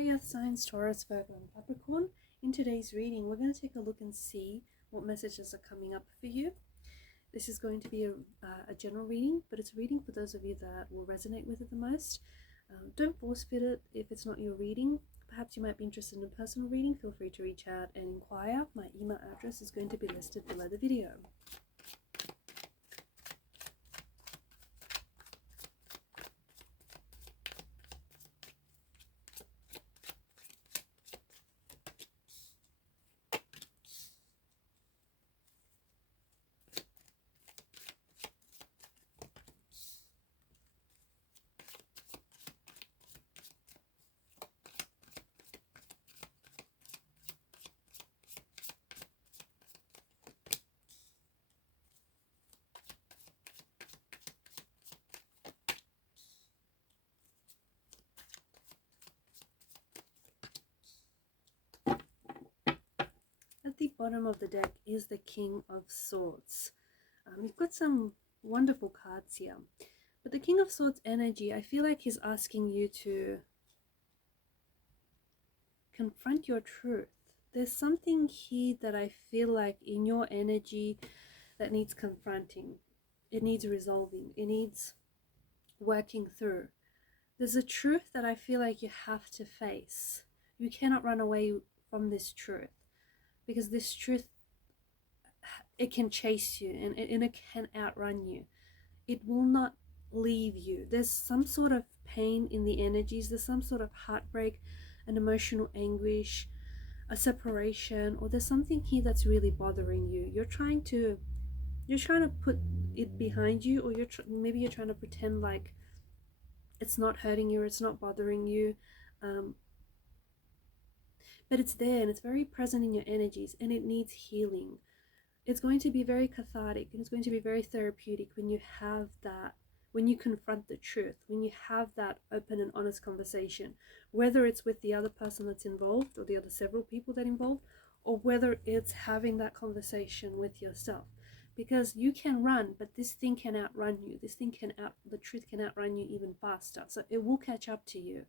Hey Earth signs, Taurus, Virgo and Capricorn. In today's reading, we're going to take a look and see what messages are coming up for you. This is going to be a general reading, but it's a reading for those of you that will resonate with it the most. Don't force fit it if it's not your reading. Perhaps you might be interested in a personal reading. Feel free to reach out and inquire. My email address is going to be listed below the video. At the bottom of the deck is the King of Swords. You've got some wonderful cards here. But the King of Swords energy, I feel like he's asking you to confront your truth. There's something here that I feel like in your energy that needs confronting. It needs resolving. It needs working through. There's a truth that I feel like you have to face. You cannot run away from this truth, because this truth, it can chase you and it can outrun you. It will not leave you. There's some sort of pain in the energies. There's some sort of heartbreak, an emotional anguish, a separation, or there's something here that's really bothering you. You're trying to put it behind you, or maybe you're trying to pretend like it's not hurting you or it's not bothering you, but it's there and it's very present in your energies, and it needs healing. It's going to be very cathartic and it's going to be very therapeutic when you have that, when you confront the truth, when you have that open and honest conversation, whether it's with the other person that's involved or the other several people that are involved, or whether it's having that conversation with yourself. Because you can run, but this thing can outrun you. The truth can outrun you even faster. So it will catch up to you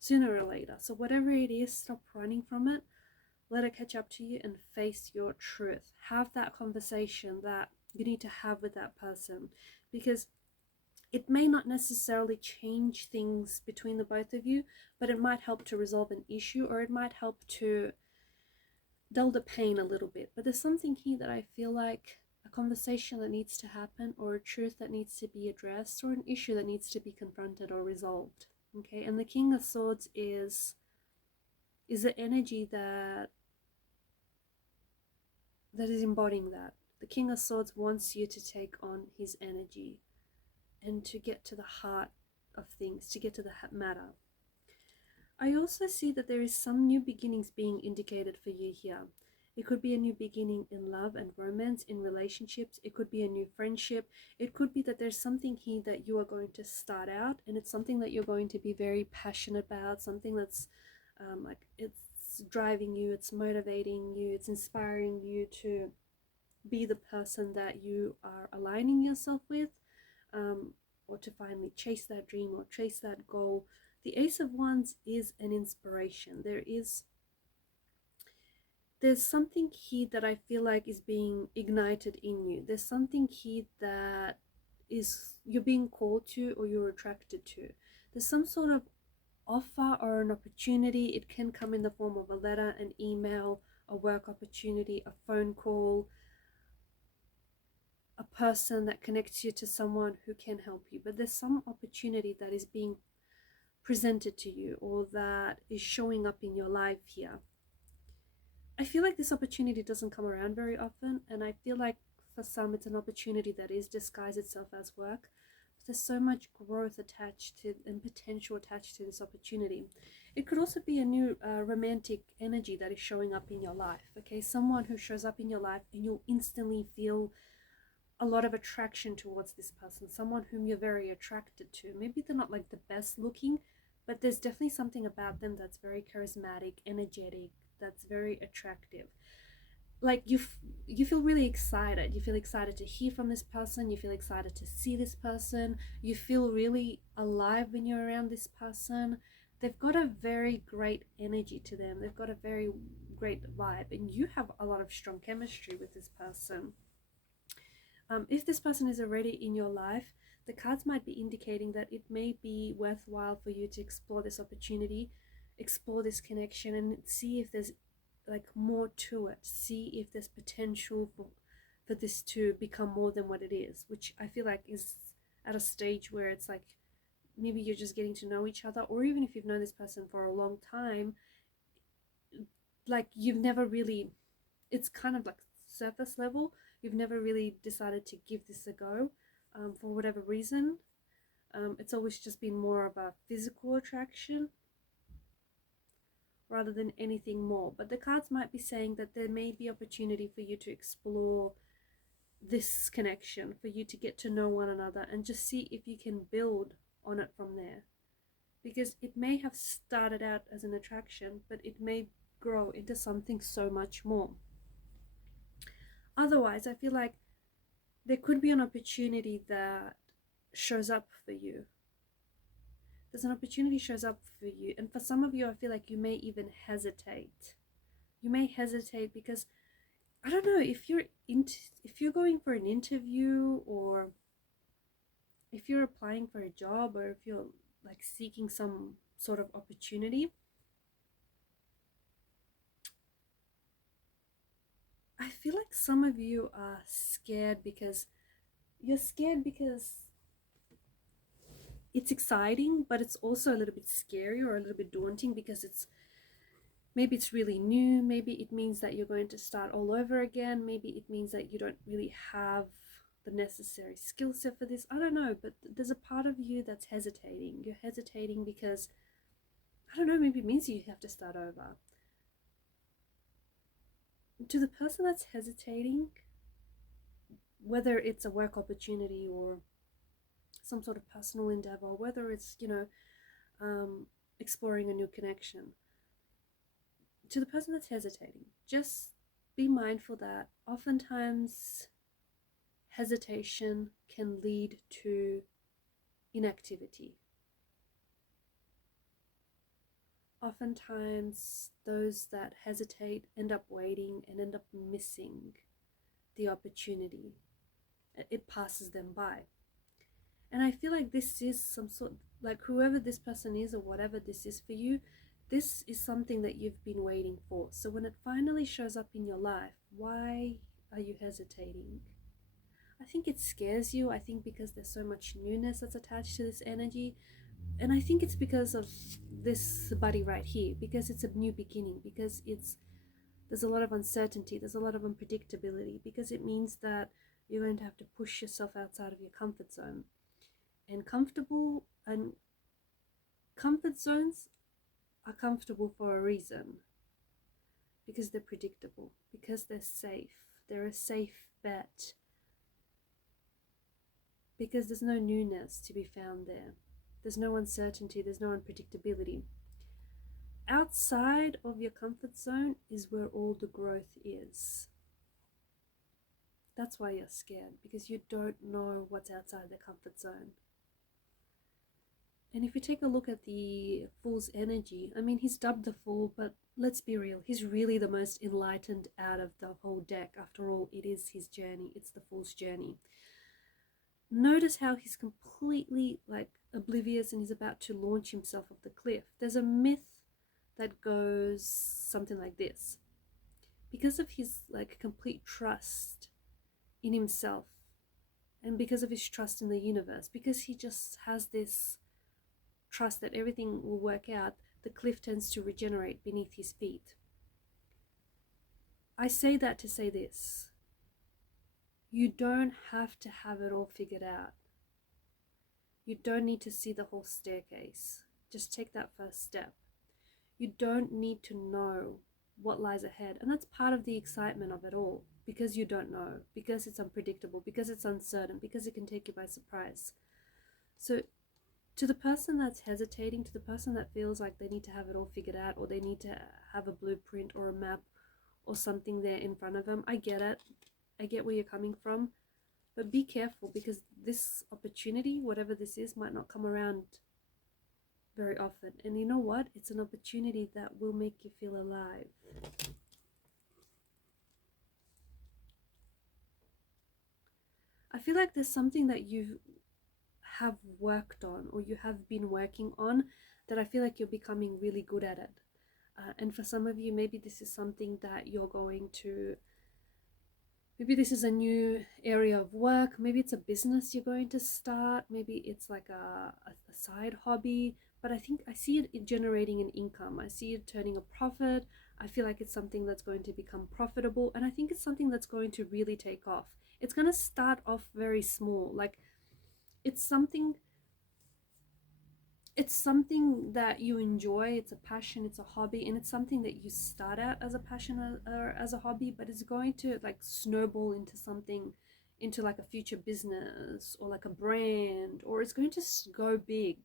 sooner or later. So whatever it is, stop running from it. Let it catch up to you and face your truth. Have that conversation that you need to have with that person, because it may not necessarily change things between the both of you, but it might help to resolve an issue, or it might help to dull the pain a little bit. But there's something here that I feel like a conversation that needs to happen, or a truth that needs to be addressed, or an issue that needs to be confronted or resolved. Okay, and the King of Swords is the energy that is embodying that. The King of Swords wants you to take on his energy and to get to the heart of things, to get to the matter. I also see that there is some new beginnings being indicated for you here. It could be a new beginning in love and romance, in relationships. It could be a new friendship. It could be that there's something here that you are going to start out, and it's something that you're going to be very passionate about, something that's like it's driving you, it's motivating you, it's inspiring you to be the person that you are aligning yourself with, or to finally chase that dream or chase that goal. The Ace of Wands is an inspiration. There's something here that I feel like is being ignited in you. There's something here that you're being called to, or you're attracted to. There's some sort of offer or an opportunity. It can come in the form of a letter, an email, a work opportunity, a phone call, a person that connects you to someone who can help you. But there's some opportunity that is being presented to you, or that is showing up in your life here. I feel like this opportunity doesn't come around very often, and I feel like for some it's an opportunity that is disguised itself as work. There's so much growth attached to and potential attached to this opportunity. It could also be a new romantic energy that is showing up in your life. Okay, someone who shows up in your life and you'll instantly feel a lot of attraction towards this person, someone whom you're very attracted to. Maybe they're not like the best looking, but there's definitely something about them that's very charismatic, energetic, that's very attractive. Like you feel really excited. You feel excited to hear from this person. You feel excited to see this person. You feel really alive when you're around this person. they've got a very great energy to them. They've got a very great vibe, and you have a lot of strong chemistry with this person. If this person is already in your life, the cards might be indicating that it may be worthwhile for you to explore this opportunity, explore this connection, and see if there's like more to it. See if there's potential for this to become more than what it is, which I feel like is at a stage where it's like maybe you're just getting to know each other, or even if you've known this person for a long time, like you've never really, it's kind of like surface level. You've never really decided to give this a go for whatever reason. It's always just been more of a physical attraction rather than anything more. But the cards might be saying that there may be opportunity for you to explore this connection, for you to get to know one another and just see if you can build on it from there. Because it may have started out as an attraction, but it may grow into something so much more. Otherwise, I feel like there could be an opportunity that shows up for you. There's an opportunity shows up for you, and for some of you, I feel like you may even hesitate. You may hesitate because I don't know if you're going for an interview, or if you're applying for a job, or if you're like seeking some sort of opportunity. I feel like some of you are scared because it's exciting, but it's also a little bit scary or a little bit daunting because maybe it's really new. Maybe it means that you're going to start all over again. Maybe it means that you don't really have the necessary skill set for this. I don't know, but there's a part of you that's hesitating. You're hesitating because, I don't know, maybe it means you have to start over. To the person that's hesitating, whether it's a work opportunity or some sort of personal endeavor, whether it's, exploring a new connection, to the person that's hesitating, just be mindful that oftentimes hesitation can lead to inactivity. Oftentimes those that hesitate end up waiting and end up missing the opportunity. It passes them by. And I feel like this is some sort, like whoever this person is or whatever this is for you, this is something that you've been waiting for. So when it finally shows up in your life, why are you hesitating? I think it scares you. I think because there's so much newness that's attached to this energy. And I think it's because of this buddy right here, because it's a new beginning, because there's a lot of uncertainty, there's a lot of unpredictability, because it means that you're going to have to push yourself outside of your comfort zone. And comfort zones are comfortable for a reason, because they're predictable, because they're safe. They're a safe bet, because there's no newness to be found there. There's no uncertainty, there's no unpredictability. Outside of your comfort zone is where all the growth is. That's why you're scared, because you don't know what's outside the comfort zone. And if you take a look at the Fool's energy, I mean, he's dubbed the Fool, but let's be real, he's really the most enlightened out of the whole deck. After all, it is his journey, it's the Fool's journey. Notice how he's completely like oblivious and he's about to launch himself off the cliff. There's a myth that goes something like this. Because of his like complete trust in himself, and because of his trust in the universe, because he just has this trust that everything will work out, the cliff tends to regenerate beneath his feet. I say that to say this. You don't have to have it all figured out. You don't need to see the whole staircase. Just take that first step. You don't need to know what lies ahead. And that's part of the excitement of it all, because you don't know, because it's unpredictable, because it's uncertain, because it can take you by surprise. So to the person that's hesitating, to the person that feels like they need to have it all figured out, or they need to have a blueprint or a map or something there in front of them, I get it. I get where you're coming from, but be careful, because this opportunity, whatever this is, might not come around very often. And you know what? It's an opportunity that will make you feel alive. I feel like there's something that you have worked on, or you have been working on, that I feel like you're becoming really good at it. And for some of you, maybe this is something that you're going to, maybe this is a new area of work, maybe it's a business you're going to start, maybe it's like a side hobby, but I think I see it generating an income. I see it turning a profit. I feel like it's something that's going to become profitable, and I think it's something that's going to really take off. It's going to start off very small, like it's something that you enjoy, it's a passion, it's a hobby, and it's something that you start out as a passion or as a hobby, but it's going to like snowball into something, into like a future business or like a brand, or it's going to go big.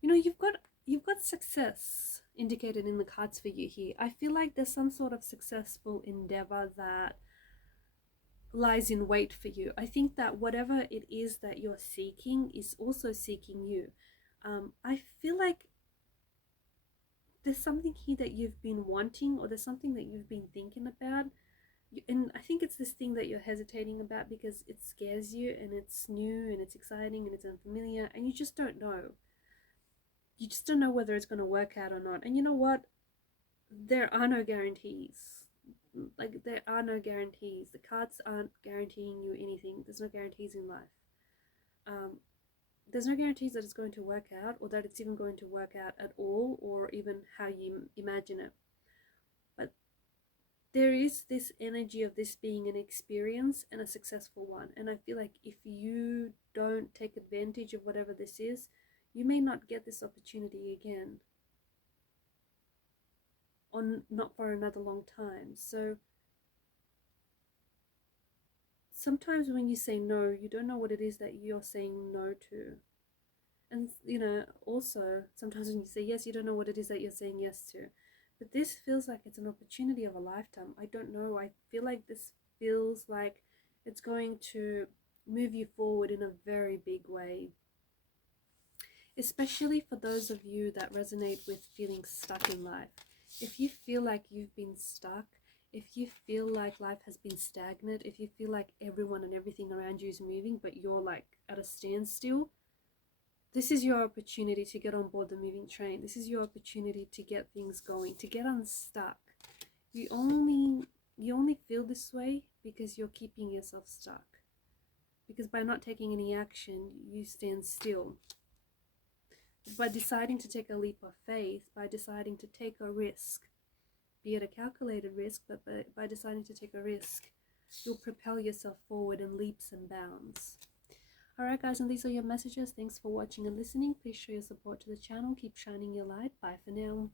You know, you've got success indicated in the cards for you here. I feel like there's some sort of successful endeavor that lies in wait for you. I think that whatever it is that you're seeking is also seeking you. I feel like there's something here that you've been wanting, or there's something that you've been thinking about. And I think it's this thing that you're hesitating about because it scares you, and it's new and it's exciting and it's unfamiliar, and you just don't know. You just don't know whether it's going to work out or not. And you know what? There are no guarantees. Like, there are no guarantees. The cards aren't guaranteeing you anything. There's no guarantees in life. There's no guarantees that it's going to work out, or that it's even going to work out at all, or even how you imagine it. But there is this energy of this being an experience, and a successful one. And I feel like if you don't take advantage of whatever this is, you may not get this opportunity again, or not for another long time. So sometimes when you say no, you don't know what it is that you're saying no to. And, you know, also, sometimes when you say yes, you don't know what it is that you're saying yes to. But this feels like it's an opportunity of a lifetime. I don't know. I feel like this feels like it's going to move you forward in a very big way. Especially for those of you that resonate with feeling stuck in life. If you feel like you've been stuck, if you feel like life has been stagnant, if you feel like everyone and everything around you is moving, but you're like at a standstill, this is your opportunity to get on board the moving train. This is your opportunity to get things going, to get unstuck. You only feel this way because you're keeping yourself stuck. Because by not taking any action, you stand still. By deciding to take a leap of faith, by deciding to take a risk, be it a calculated risk, but by deciding to take a risk, you'll propel yourself forward in leaps and bounds. Alright guys, and these are your messages. Thanks for watching and listening. Please show your support to the channel. Keep shining your light. Bye for now.